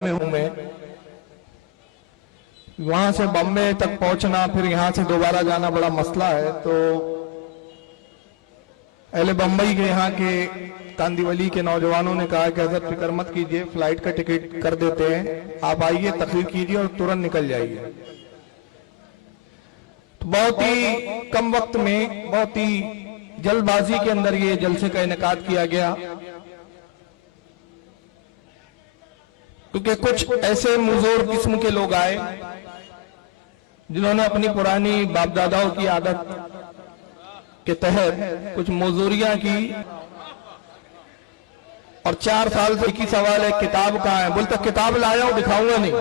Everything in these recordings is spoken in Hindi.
में हूं मैं, वहां से बम्बे तक पहुंचना फिर यहां से दोबारा जाना बड़ा मसला है। तो पहले बम्बई के यहाँ के कांदीवली के नौजवानों ने कहा कि हजरत फिक्र मत कीजिए, फ्लाइट का टिकट कर देते हैं, आप आइए तकरीर कीजिए और तुरंत निकल जाइए। तो बहुत ही कम वक्त में, बहुत ही जल्दबाजी के अंदर ये जलसे का इनेकाद किया गया, क्योंकि कुछ ऐसे मुजोर किस्म के लोग आए जिन्होंने अपनी पुरानी बाप दादाओं की आदत के तहत कुछ मजदूरियां की और 4 साल से एक ही सवाल है, किताब कहां है? बोलता किताब लाया हूं, दिखाऊंगा नहीं।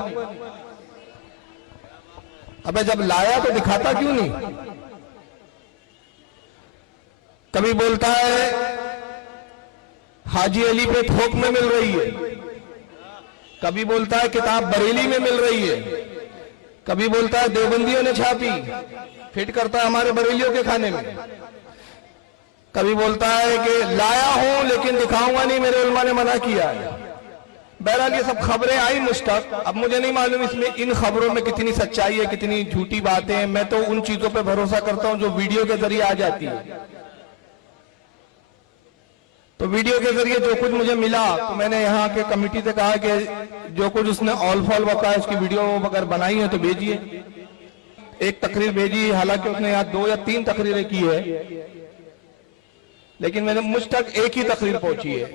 अबे जब लाया तो दिखाता क्यों नहीं? कभी बोलता है हाजी अली पे थोक में मिल रही है, कभी बोलता है किताब बरेली में मिल रही है, कभी बोलता है देवबंदियों ने छापी, फिट करता है हमारे बरेलियों के खाने में, कभी बोलता है कि लाया हूं लेकिन दिखाऊंगा नहीं, मेरे उलमा ने मना किया है। बहरहाल ये सब खबरें आई मुझ तक। अब मुझे नहीं मालूम इसमें, इन खबरों में कितनी सच्चाई है, कितनी झूठी बातें हैं। मैं तो उन चीजों पर भरोसा करता हूं जो वीडियो के जरिए आ जाती है। तो वीडियो के जरिए जो कुछ मुझे मिला, तो मैंने यहाँ के कमेटी से कहा कि जो कुछ उसने ऑल फॉल बका है उसकी वीडियो अगर बनाई है तो भेजिए। एक तकरीर भेजी, हालांकि उसने यहाँ 2 या 3 तकरीरें की है, लेकिन मैंने मुझ तक एक ही तकरीर पहुंची है।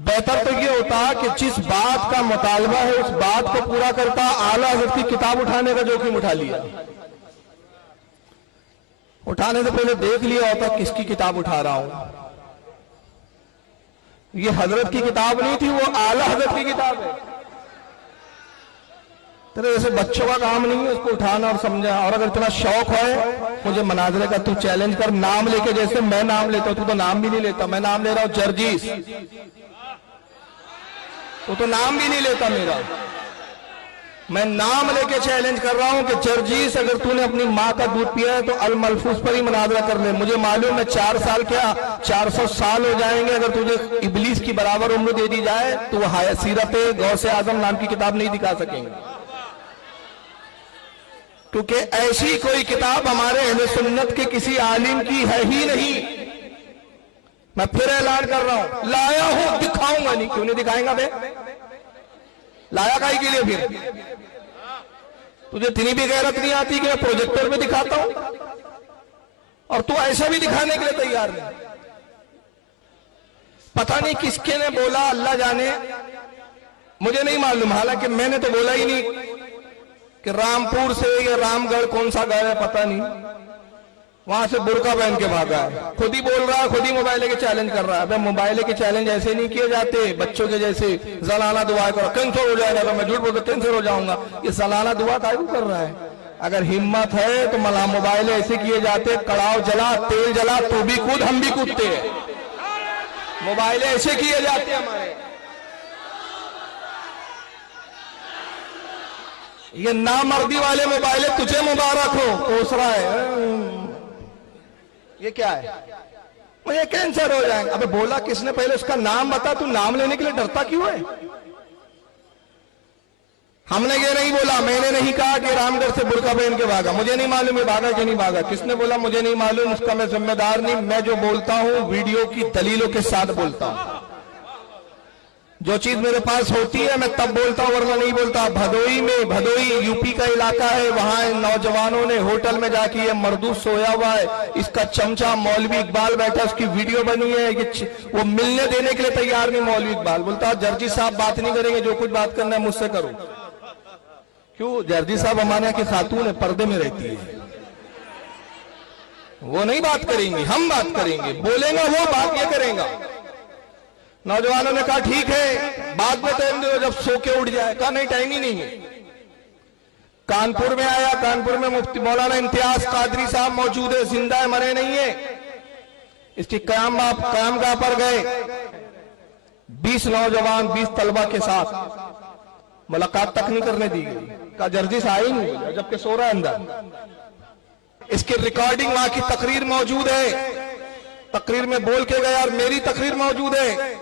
बेहतर तो ये होता कि जिस बात का मुतालबा है उस बात को पूरा करता, आला हज़रत की किताब उठाने का जोखिम उठा लिया। उठाने से पहले देख लिया होता किसकी किताब उठा रहा हूं। ये हजरत की किताब नहीं थी, वो आला हजरत की किताब है। तेरे जैसे बच्चों का काम नहीं है उसको उठाना और समझा। और अगर इतना शौक है मुझे मनाजरे का, तू चैलेंज कर, नाम लेके, जैसे मैं नाम लेता हूं, तू तो नाम भी नहीं लेता। मैं नाम ले रहा हूं जर्जीस, तो नाम भी नहीं लेता मेरा। मैं नाम लेके चैलेंज कर रहा हूं कि जर्जीस, अगर तूने अपनी मां का दूध पिया है तो अल मलफूज पर ही मुनाजरा कर ले। मुझे मालूम है 4 साल क्या 400 साल हो जाएंगे अगर तुझे इबलीस की बराबर उम्र दे दी जाए तो वह सीरत गौसे आजम नाम की किताब नहीं दिखा सकेंगे, क्योंकि ऐसी कोई किताब हमारे अहले सुन्नत के किसी आलिम की है ही नहीं। मैं फिर ऐलान कर रहा हूं, लाया हूं, दिखाऊंगा नहीं। क्यों नहीं दिखाएंगा बे? लाया काहे के लिए? फिर तुझे इतनी भी गैरत नहीं आती कि मैं प्रोजेक्टर पे दिखाता हूं, और तू ऐसा भी दिखाने के लिए तैयार नहीं। पता नहीं किसके ने बोला, अल्लाह जाने, मुझे नहीं मालूम। हालांकि मैंने तो बोला ही नहीं कि रामपुर से या रामगढ़ कौन सा गया है पता नहीं, वहां से बुर्का पहन के भागा है। खुद ही बोल रहा है, खुद ही मोबाइल के चैलेंज कर रहा है। भाई मोबाइल के चैलेंज ऐसे नहीं किए जाते बच्चों के जैसे, जलाना दुआ करो कैंसर हो जाएगा। तो मैं झूठ बोलकर कैंसर हो जाऊंगा, ये जलाना दुआ काहे कर रहा है? अगर हिम्मत है तो मला मोबाइल ऐसे किए जाते, कड़ाव जला, तेल जला, तू भी कूद, हम भी कूदते हैं। मोबाइल ऐसे किए जाते हमारे। ये नामर्दी वाले मोबाइल तुझे मुबारक हो, कोस रहा है। ये क्या है? मुझे कैंसर हो जाएगा। अबे बोला किसने? पहले उसका नाम बता। तू नाम लेने के लिए डरता क्यों है? हमने ये नहीं बोला, मैंने नहीं कहा कि रामगढ़ से बुर्का पहन के भागा। मुझे नहीं मालूम ये भागा कि नहीं भागा, किसने बोला मुझे नहीं मालूम, उसका मैं जिम्मेदार नहीं। मैं जो बोलता हूं वीडियो की दलीलों के साथ बोलता हूं। जो चीज मेरे पास होती है मैं तब बोलता हूं, वरना नहीं बोलता। भदोई में, भदोई यूपी का इलाका है, वहां नौजवानों ने होटल में जाके, ये मर्दूद सोया हुआ है, इसका चमचा मौलवी इकबाल बैठा, उसकी वीडियो बनी है, वो मिलने देने के लिए तैयार नहीं। मौलवी इकबाल बोलता जर्जी साहब बात नहीं करेंगे, जो कुछ बात करना है मुझसे करो। क्यों? जर्जी साहब हमारे यहाँ की खातून है, पर्दे में रहती है, वो नहीं बात करेंगी, हम बात करेंगे। बोलेगा वो, बात ये करेगा। नौजवानों ने कहा ठीक है, बाद में टाइम दो जब सो के उठ जाए। कहा नहीं, टाइम ही नहीं है। कानपुर में आया, कानपुर में मुफ्ती मौलाना इम्तियाज कादरी साहब मौजूद है, जिंदा है, मरे नहीं है। इसकी कयामगाह पर गए, 20 नौजवान 20 तलबा के साथ मुलाकात तक नहीं करने दी गई। कहा जर्जी से आई नहीं, जबकि सो रहा है अंदर। इसकी रिकॉर्डिंग, वहां की तकरीर मौजूद है, तकरीर में बोल के गया, और मेरी तकरीर मौजूद है।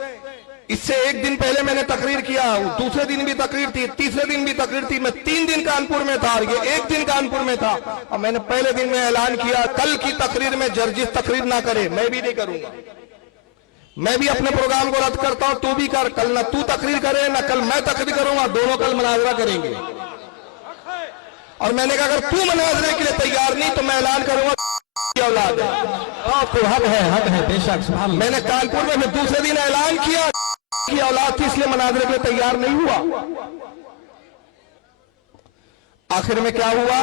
इससे एक दिन पहले मैंने तकरीर किया, दूसरे दिन भी तकरीर थी, तीसरे दिन भी तकरीर थी। मैं 3 दिन कानपुर में था, ये एक दिन कानपुर में था। और मैंने पहले दिन में ऐलान किया, कल की तकरीर में जर्जिस तकरीर ना करे, मैं भी नहीं करूंगा। मैं भी अपने प्रोग्राम को रद्द करता हूं, तू भी कर। कल ना तू तकरीर करे ना कल मैं तकरीर करूंगा, दोनों कल मुनाजरा करेंगे। और मैंने कहा अगर तू मुनाजरे के लिए तैयार नहीं तो मैं ऐलान करूंगा औलाद है। आपको हक है बेशक। मैंने कानपुर में फिर दूसरे दिन ऐलान किया की औलाद थी, इसलिए मनाजरे के लिए तैयार नहीं हुआ। आखिर में क्या हुआ,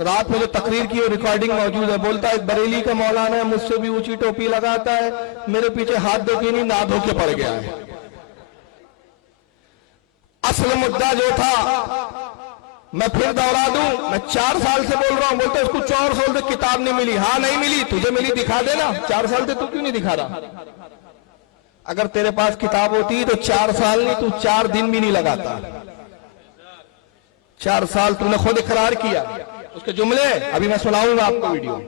रात में जो तकरीर की रिकॉर्डिंग मौजूद है, बोलता है बरेली का मौलाना है, मुझसे भी ऊंची टोपी लगाता है, मेरे पीछे हाथ धो के नहीं ना धो के पड़ गया है। असल मुद्दा जो था मैं फिर दोहरा दूं, मैं 4 साल से बोल रहा हूं। बोलते उसको 4 साल से किताब नहीं मिली। हाँ नहीं मिली, तुझे मिली, दिखा देना। 4 साल से तू क्यों नहीं दिखा रहा? अगर तेरे पास किताब होती तो 4 साल नहीं, तू 4 दिन भी नहीं लगाता। 4 साल तूने खुद इकरार किया। उसके जुमले अभी मैं सुनाऊंगा आपको वीडियो।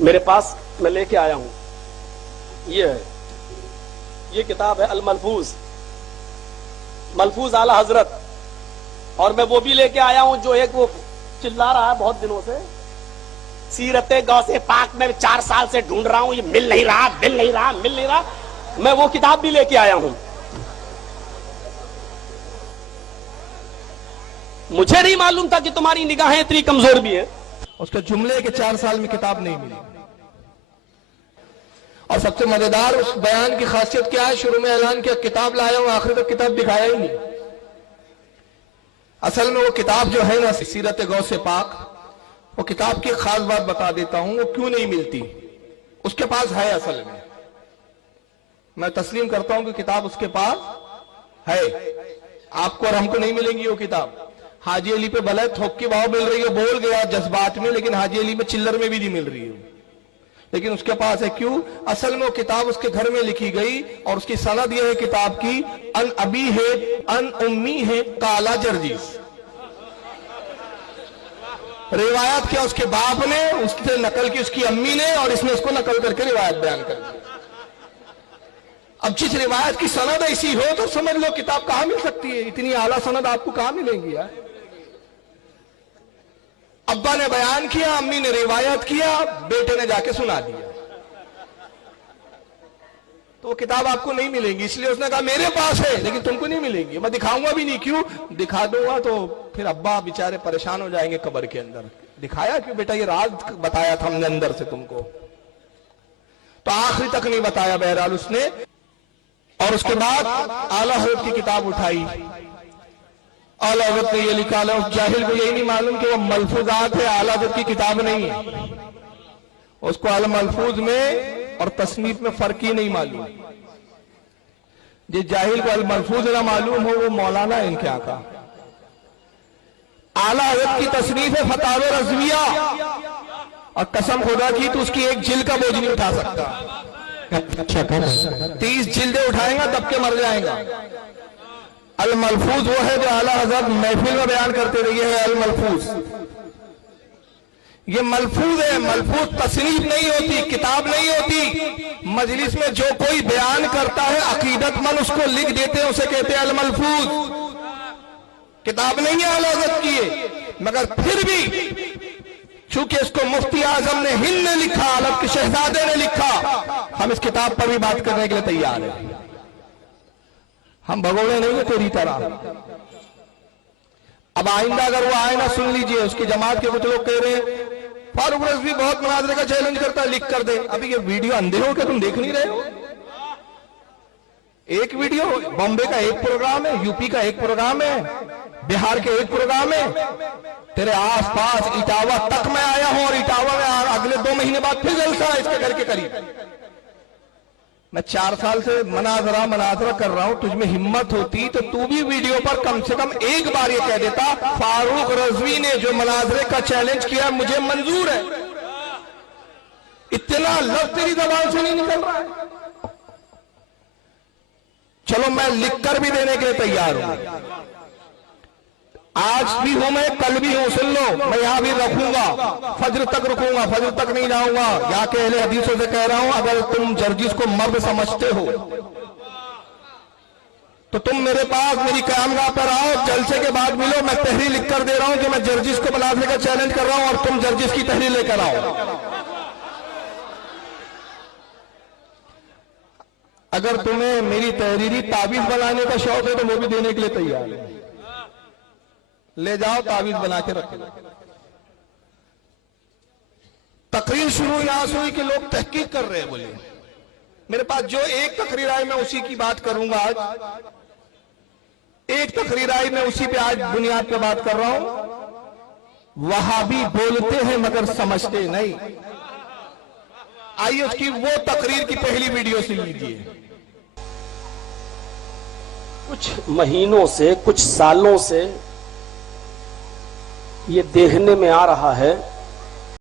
मेरे पास मैं लेके आया हूं, ये किताब है अल मलफूज, मलफूज आला हजरत। और मैं वो भी लेके आया हूं जो एक वो चिल्ला रहा है बहुत दिनों से, सीरते गौसे पाक में 4 साल से ढूंढ रहा हूं, ये मिल नहीं रहा, मिल नहीं रहा, मिल नहीं रहा। मैं वो किताब भी लेके आया हूं। मुझे नहीं मालूम था कि तुम्हारी निगाहें इतनी कमजोर भी हैं। उसके जुमले के 4 साल में किताब नहीं मिली। और सबसे मजेदार उस बयान की खासियत क्या है, शुरू में ऐलान किया किताब लाया हूं, आखिर तक किताब दिखाया ही नहीं। असल में वो किताब जो है ना सीरत गौसे पाक, वो किताब की खास बात बता देता हूं, वो क्यों नहीं मिलती। उसके पास है, असल में मैं तस्लीम करता हूं कि किताब उसके पास है। आपको और हमको नहीं मिलेंगी वो किताब। हाजी अली पे भले थोक के भाव मिल रही है, बोल गया जज्बात में, लेकिन हाजी अली में चिल्लर में भी नहीं मिल रही है, लेकिन उसके पास है। क्यों? असल में वो किताब उसके घर में लिखी गई और उसकी सनद यह है किताब की, अन अबी है अन उम्मी है काला जर्जीस। रिवायत किया उसके बाप ने, उससे नकल की उसकी अम्मी ने, और इसने उसको नकल करके रिवायत बयान कर दी। अब जिस रिवायत की सनद ऐसी हो तो समझ लो किताब कहां मिल सकती है। इतनी आला सनद आपको कहां मिलेंगी यार। अब्बा ने बयान किया, अम्मी ने रिवायत किया, बेटे ने जाके सुना दिया, तो वो किताब आपको नहीं मिलेगी। इसलिए उसने कहा मेरे पास है लेकिन तुमको नहीं मिलेगी, मैं दिखाऊंगा भी नहीं। क्यों? दिखा दूंगा तो फिर अब्बा बेचारे परेशान हो जाएंगे कब्र के अंदर। दिखाया क्यों बेटा, ये राज बताया था हमने अंदर से तुमको, तो आखिरी तक नहीं बताया बहरहाल उसने। और उसके बाद आला हज़रत की किताब उठाई। आला हज़रत ने ये लिखा है, उस जाहिल को यही नहीं मालूम कि वो मलफूजात है, आला हज़रत की किताब नहीं है। उसको अल मलफूज में और तसनीफ में फर्क ही नहीं मालूम। जिस जाहिल को अल मलफूज ना मालूम हो वो मौलाना है इनके आका। आला हज़रत की तसनीफ है फतावे रज़विया, और कसम खुदा की तो उसकी एक जिल्द का बोझ नहीं उठा सकता। 30 जिल्दे उठाएगा दब के मर जाएगा। अल मलफूज वो है जो आला हज़रत महफिल में बयान करते रहे, ये है अल मलफूज। ये मलफूज है, मलफूज तसनीफ नहीं होती, किताब नहीं होती। मजलिस में जो कोई बयान करता है अकीदतमंद उसको लिख देते हैं, उसे कहते हैं अल मलफूज। किताब नहीं है आला हज़रत की है, मगर फिर भी चूंकि इसको मुफ्ती आजम ने हिंद ने लिखा, अरब के शहजादे ने लिखा, हम इस किताब पर भी बात करने के लिए तैयार हैं। हम भगोड़े नहीं है तेरी तरह। अब आइंदा अगर वो आए ना, सुन लीजिए, उसकी जमात के कुछ लोग कह रहे हैं फारूक रज़वी बहुत मुनाज़रे का चैलेंज करता है, लिख कर दे। अभी ये वीडियो अंधे हो क्या, तुम देख नहीं रहे हो? एक वीडियो, बॉम्बे का एक प्रोग्राम है, यूपी का एक प्रोग्राम है, बिहार के एक प्रोग्राम है, तेरे आसपास इटावा तक मैं आया हूं और इटावा में अगले 2 महीने बाद फिर जलसा है इसके घर के करीब। मैं 4 साल से मनाजरा कर रहा हूं, तुझमें हिम्मत होती तो तू भी वीडियो पर कम से कम एक बार ये कह देता फारूक रज़वी ने जो मनाजरे का चैलेंज किया मुझे मंजूर है। इतना लफ्ज़ तेरी जबान से नहीं निकल रहा है। चलो मैं लिखकर भी देने के लिए तैयार हूं, आज भी हूं मैं, कल भी हूं। सुन लो, मैं यहां भी रखूंगा, फजर तक रुकूंगा, फजर तक नहीं जाऊंगा। यहाँ के अहले हदीसों से कह रहा हूं, अगर तुम जर्जिस को मर्द समझते हो तो तुम मेरे पास मेरी क़यामगाह पर आओ, जलसे के बाद मिलो। मैं तहरीर लिख कर दे रहा हूं कि मैं जर्जिस को बुलाने का चैलेंज कर रहा हूं और तुम जर्जिस की तहरीर लेकर आओ। अगर तुम्हें मेरी तहरीरी ताबीज बनाने का शौक है तो वो भी देने के लिए तैयार है। ले जाओ, ताबीज बना के रख लो। तकरीर शुरू यहां से हुई कि लोग तहकीक कर रहे हैं। बोले मेरे पास जो एक तकरीर आई मैं उसी की बात करूंगा। आज एक तकरीर आई, मैं उसी पे आज बुनियाद पे बात कर रहा हूं। वहाबी बोलते हैं मगर समझते नहीं। आइए उसकी वो तकरीर की पहली वीडियो सुन लीजिए। कुछ महीनों से, कुछ सालों से ये देखने में आ रहा है